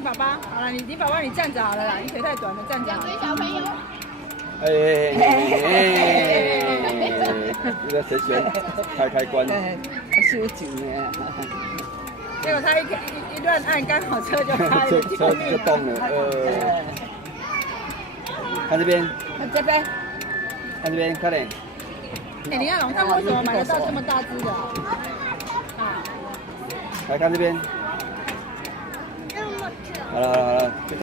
你爸爸，好了，你爸爸你站着好了啦，你腿太短了，站着好了。小朋友。这个谁喜欢开关？修剪的。结果他一乱按，刚好车就开了，车就动了。看这边，看这边。看这边，快点。哎，你看龙他们为什么买得到这么大只的？啊。来看这边。好了。